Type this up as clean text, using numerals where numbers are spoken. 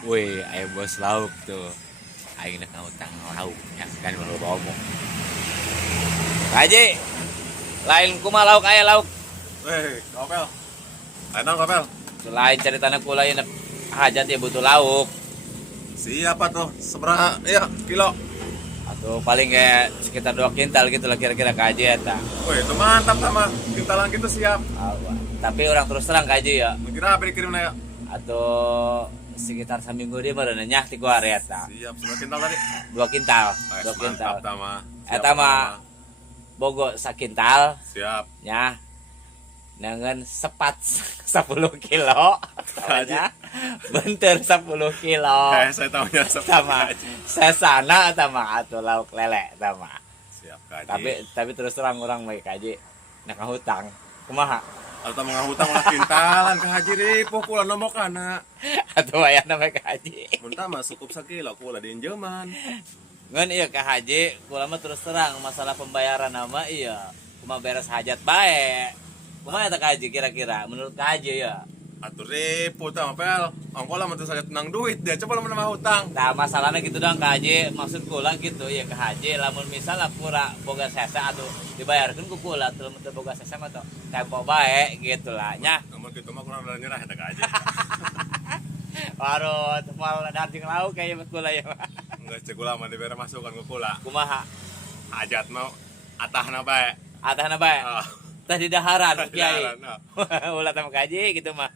Wih, ayo bos lauk tuh. Aing nak ngutang lauk ya kan baru ngomong. Haji, lain kumaha lauk aya lauk. Weh, Kopel. Enak Kopel. Selain ceritana kula ieu hajat ya butuh lauk. Siapa tuh? Seberapa? Iya, kilo. Atau paling kayak sekitar 2 kintal gitu lah kira-kira ka Haji eta. Weh, itu mantap sama. Kintalan gitu siap. Tapi orang terus terang ka Haji ya. Kira apa dikirim ya? Atau sekitar saminggu dia baru nanya ti ku hari eta. Siap, seberapa kintal tadi? 2 kintal. Wes, 2 kintal. mantap tama. Eta mah bogo sakintal Siap. nya dengan sepat 10 kilo tanya bentar 10 kilo Saya tahunya sama sesana sama atau lauk lele sama Siap, Kaji. tapi terus terang orang mau kaji nak hutang kumaha Atau menghutang lah kintalan ke Haji ripuh kula nomokana. atau aya namanya kaji Muntah mah cukup sakilo kula di injeman. ngan iya ka haji kula mah terus terang masalah pembayaran nama iya kumaha beres hajat bae kumaha eta ka haji kira-kira menurut ka haji ya. Atuh ripuh tah Pel. Ongko lah mah saged tenang duit dia coba lamun mah hutang. Nah masalahnya gitu dong Kak Haji, maksud kula gitu ya Kak Haji, lamun misalnya pura boga sesa atau dibayarkan ku kula teu teu boga sesa mah tuh tempo bae gitu lah nya. Namun kitu mah kurang nyerah eta ka Haji. Baru temal daging lauk kayak kula ya. Geus cek kula mah dibere masukan ku kula. Kumaha? Hajat mah atahna bae. Atahna bae. Ah, Tah di daharan Kiai. daharan, ah. Ulah sama Kak Haji gitu mah.